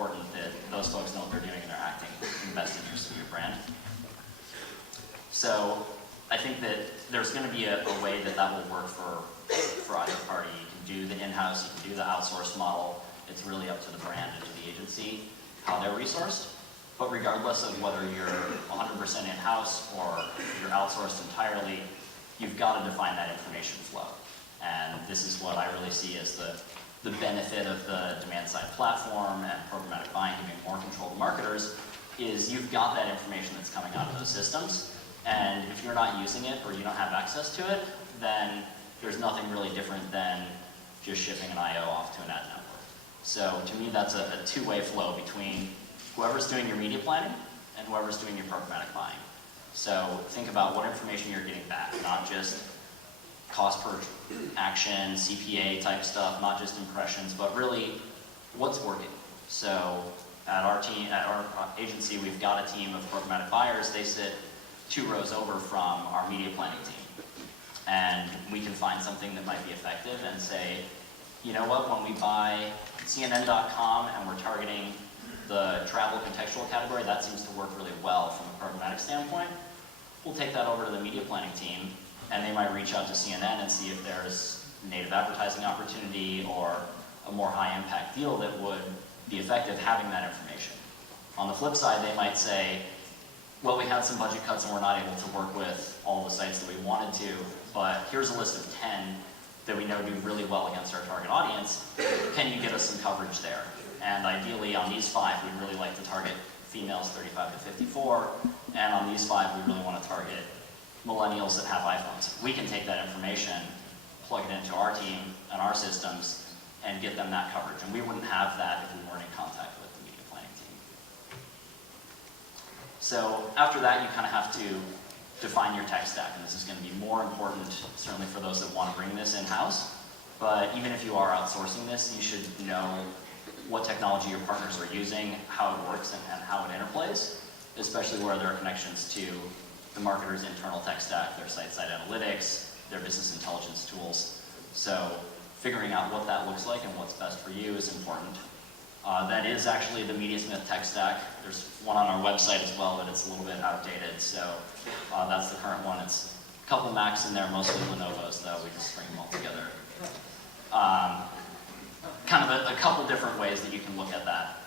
important that those folks know what they're doing and they're acting in the best interest of your brand. So I think that there's going to be a way that that will work for either party. You can do the in-house, you can do the outsourced model. It's really up to the brand and to the agency how they're resourced. But regardless of whether you're 100% in-house or you're outsourced entirely, you've got to define that information flow. And this is what I really see as the benefit of the demand-side platform and programmatic buying giving more control to marketers is you've got that information that's coming out of those systems. And if you're not using it or you don't have access to it, then there's nothing really different than just shipping an IO off to an ad network. So to me, that's a two-way flow between whoever's doing your media planning and whoever's doing your programmatic buying. So think about what information you're getting back, not just cost per action, CPA type stuff, not just impressions, but really what's working. So at our team, at our agency, we've got a team of programmatic buyers. They sit 2 rows over from our media planning team. And we can find something that might be effective and say, you know what, when we buy CNN.com and we're targeting the travel contextual category, that seems to work really well from a programmatic standpoint. We'll take that over to the media planning team, and they might reach out to CNN and see if there's native advertising opportunity or a more high impact deal that would be effective having that information. On the flip side, they might say, well, we had some budget cuts and we're not able to work with all the sites that we wanted to, but here's a list of 10 that we know do really well against our target audience. Can you get us some coverage there? And ideally on these 5, we'd really like to target females 35 to 54, and on these 5, we really want to target millennials that have iPhones. We can take that information, plug it into our team and our systems, and get them that coverage. And we wouldn't have that if we weren't in contact with the media planning team. So after that, you kind of have to define your tech stack, and this is going to be more important, certainly for those that want to bring this in-house. But even if you are outsourcing this, you should know what technology your partners are using, how it works, and how it interplays, especially where there are connections to the marketer's internal tech stack, their site-side analytics, their business intelligence tools. So figuring out what that looks like and what's best for you is important. That is actually the MediaSmith tech stack. There's one on our website as well, but it's a little bit outdated. So that's the current one. It's a couple Macs in there, mostly Lenovo's though. We just bring them all together. Kind of a couple different ways that you can look at that.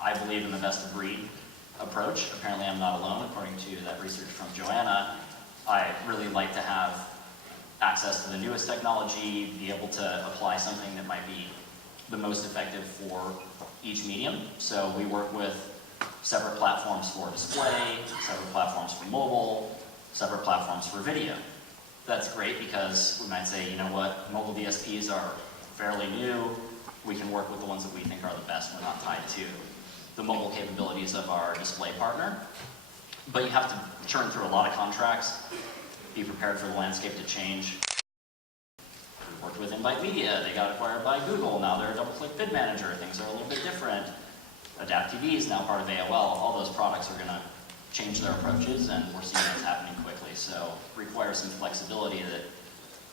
I believe in the best of breed approach. Apparently I'm not alone, according to that research from Joanna. I really like to have access to the newest technology, be able to apply something that might be the most effective for each medium. So we work with separate platforms for display, separate platforms for mobile, separate platforms for video. That's great because we might say, you know what, mobile DSPs are fairly new. We can work with the ones that we think are the best. We're not tied to the mobile capabilities of our display partner. But you have to churn through a lot of contracts, be prepared for the landscape to change. We worked with Invite Media. They got acquired by Google. Now they're a DoubleClick Bid Manager. Things are a little bit different. Adapt TV is now part of AOL. All those products are going to change their approaches, and we're seeing that's happening quickly. So it requires some flexibility that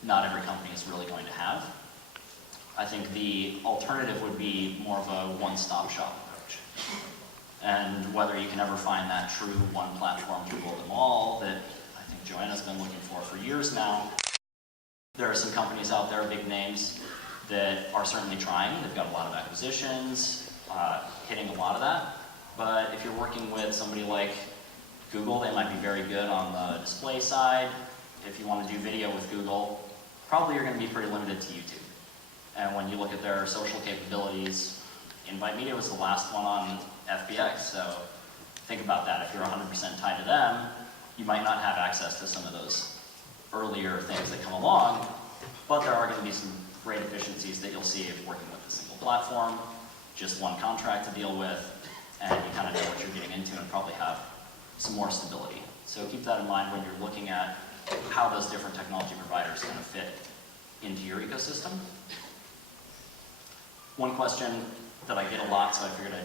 not every company is really going to have. I think the alternative would be more of a one-stop shop approach. And whether you can ever find that true one platform to rule them all that I think Joanna's been looking for years now. There are some companies out there, big names, that are certainly trying. They've got a lot of acquisitions, hitting a lot of that. But if you're working with somebody like Google, they might be very good on the display side. If you want to do video with Google, probably you're going to be pretty limited to YouTube. And when you look at their social capabilities, Invite Media was the last one on FBX, so think about that. If you're 100% tied to them, you might not have access to some of those earlier things that come along, but there are going to be some great efficiencies that you'll see if working with a single platform, just one contract to deal with, and you kind of know what you're getting into and probably have some more stability. So keep that in mind when you're looking at how those different technology providers kind of fit into your ecosystem. One question that I get a lot, so I figured I'd